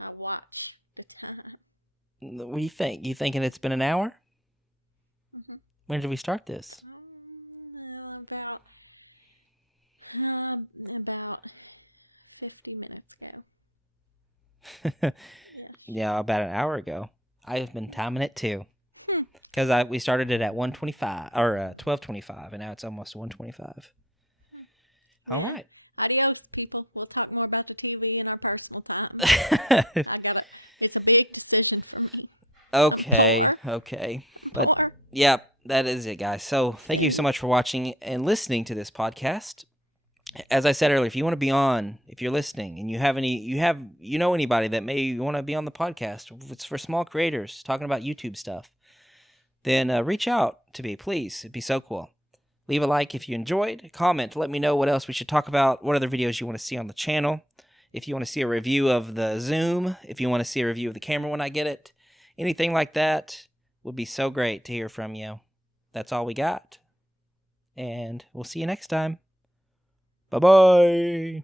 I watch the time. What do you think? You thinking it's been an hour? Mm-hmm. When did we start this? About 50 minutes ago. Yeah, about an hour ago. I've been timing it too, because we started it at 1:25 or 12:25, and now it's almost 1:25. All right. I know people will talk more about the TV in our personal time. It's a big decision. Okay. But yeah, that is it, guys. So thank you so much for watching and listening to this podcast. As I said earlier, if you want to be on, if you're listening and you know anybody that may want to be on the podcast, if it's for small creators talking about YouTube stuff, then reach out to me, please. It'd be so cool. Leave a like if you enjoyed. Comment. Let me know what else we should talk about. What other videos you want to see on the channel. If you want to see a review of the Zoom. If you want to see a review of the camera when I get it. Anything like that would be so great to hear from you. That's all we got. And we'll see you next time. Bye-bye.